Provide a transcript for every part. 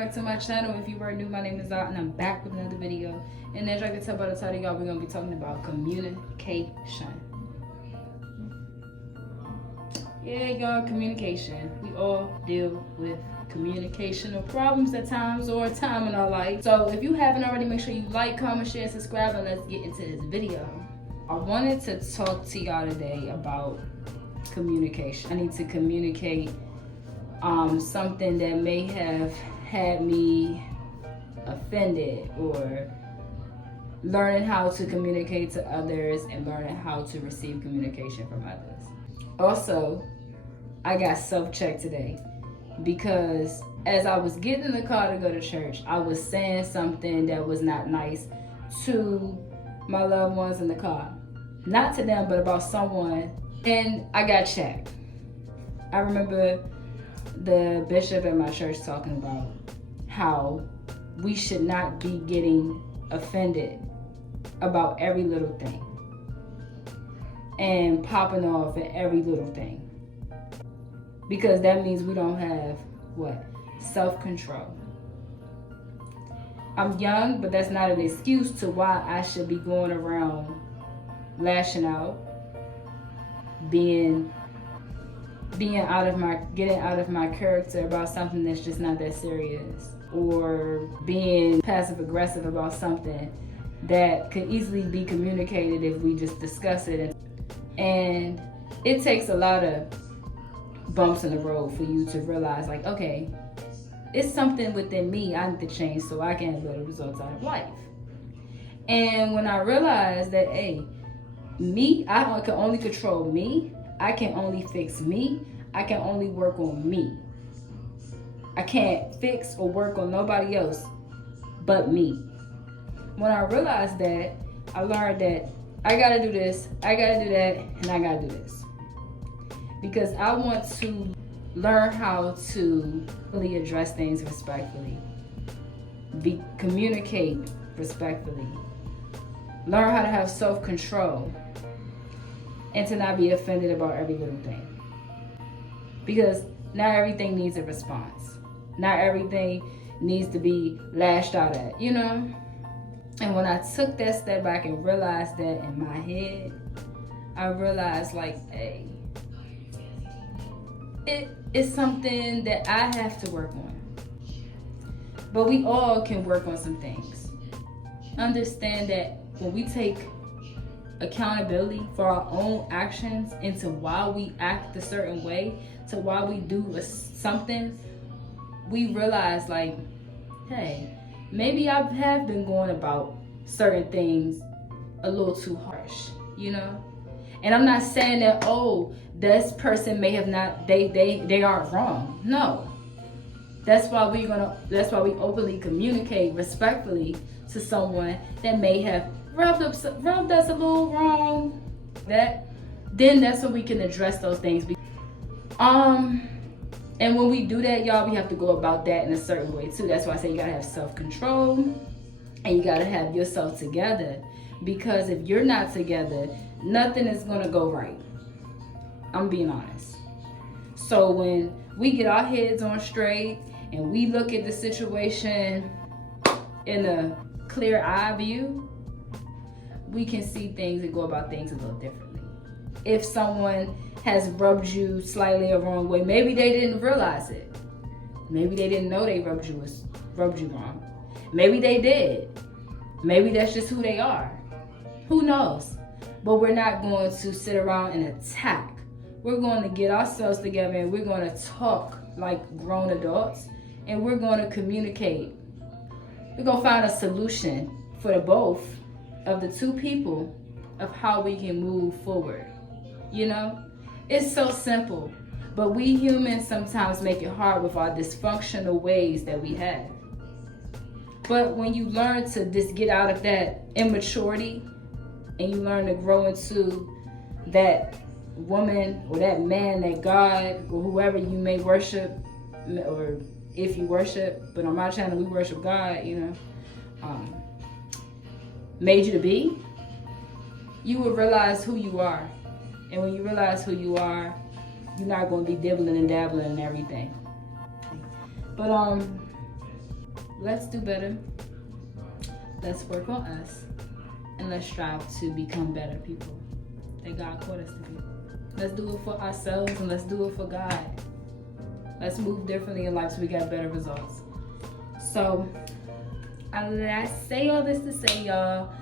back to my channel. If you are new, my name is Zaza and I'm back with another video. And as y'all can tell by the title, y'all, we're going to be talking about communication. Yeah, y'all, communication. We all deal with communicational problems at times or a time in our life. So if you haven't already, make sure you like, comment, share, and subscribe, and let's get into this video. I wanted to talk to y'all today about communication. I need to communicate something that may have had me offended, or learning how to communicate to others and learning how to receive communication from others. Also, I got self-checked today because as I was getting in the car to go to church, I was saying something that was not nice to my loved ones in the car. Not to them, but about someone, and I got checked. I remember the bishop at my church talking about how we should not be getting offended about every little thing and popping off at every little thing, because that means we don't have self-control. I'm young, but that's not an excuse to why I should be going around lashing out, getting out of my character about something that's just not that serious, or being passive aggressive about something that could easily be communicated if we just discuss it. And it takes a lot of bumps in the road for you to realize, like, okay, it's something within me I need to change so I can have better results out of life. And when I realized that, hey, I can only control me, I can only fix me, I can only work on me. I can't fix or work on nobody else but me. When I realized that, I learned that I gotta do this, I gotta do that, and I gotta do this. Because I want to learn how to really address things respectfully, communicate respectfully, learn how to have self-control, and to not be offended about every little thing. Because not everything needs a response. Not everything needs to be lashed out at, you know? And when I took that step back and realized that in my head, I realized, like, hey, it's something that I have to work on. But we all can work on some things. Understand that when we take accountability for our own actions into why we act a certain way, to why we do something, we realize, like, hey, maybe I have been going about certain things a little too harsh, you know? And I'm not saying that, oh, this person may have not, they aren't wrong. No. That's why we openly communicate respectfully to someone that may have rubbed us a little wrong. Then that's when we can address those things. And when we do that, y'all, we have to go about that in a certain way too. That's why I say you gotta have self-control and you gotta have yourself together. Because if you're not together, nothing is gonna go right. I'm being honest. So when we get our heads on straight and we look at the situation in a clear eye view, we can see things and go about things a little differently. If someone has rubbed you slightly a wrong way, maybe they didn't realize it. Maybe they didn't know they rubbed you wrong. Maybe they did. Maybe that's just who they are. Who knows? But we're not going to sit around and attack. We're going to get ourselves together and we're going to talk like grown adults, and we're going to communicate. We're going to find a solution for the both of the two people of how we can move forward. You know, it's so simple, but we humans sometimes make it hard with our dysfunctional ways that we have. But when you learn to just get out of that immaturity and you learn to grow into that woman or that man that God or whoever you may worship, or if you worship, but on my channel we worship God, you know, made you to be, you will realize who you are. And when you realize who you are, you're not going to be dibbling and dabbling and everything. But let's do better. Let's work on us. And let's strive to become better people that God called us to be. Let's do it for ourselves and let's do it for God. Let's move differently in life so we get better results. So, I say all this to say, y'all,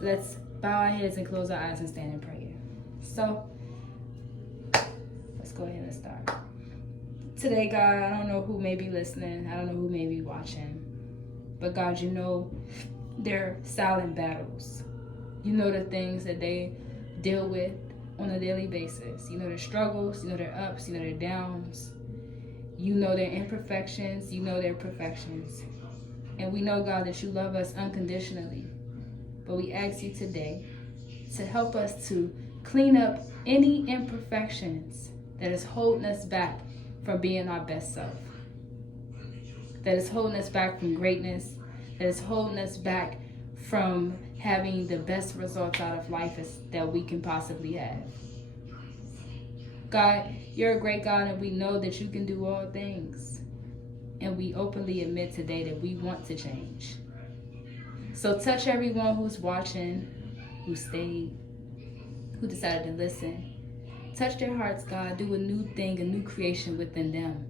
let's bow our heads and close our eyes and stand in prayer. So, let's go ahead and start. Today, God, I don't know who may be listening. I don't know who may be watching. But God, you know their silent battles. You know the things that they deal with on a daily basis. You know their struggles, you know their ups, you know their downs. You know their imperfections, you know their perfections. And we know, God, that you love us unconditionally. But we ask you today to help us to clean up any imperfections that is holding us back from being our best self. That is holding us back from greatness. That is holding us back from having the best results out of life that we can possibly have. God, you're a great God, and we know that you can do all things. And we openly admit today that we want to change. So touch everyone who's watching, who stayed, who decided to listen. Touch their hearts, God. Do a new thing, a new creation within them.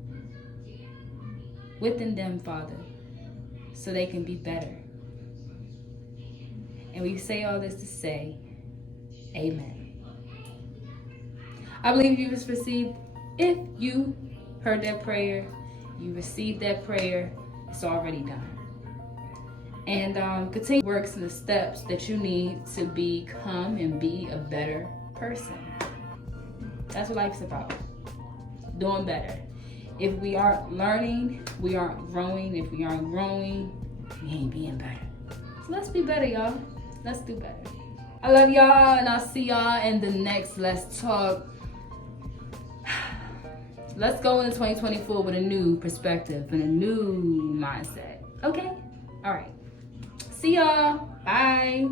Within them, Father, so they can be better. And we say all this to say, amen. I believe you just received, if you heard that prayer, you received that prayer, it's already done. And continue works and the steps that you need to become and be a better person. That's what life's about. Doing better. If we aren't learning, we aren't growing. If we aren't growing, we ain't being better. So let's be better, y'all. Let's do better. I love y'all, and I'll see y'all in the next Let's Talk. Let's go into 2024 with a new perspective and a new mindset. Okay? All right. See y'all. Bye.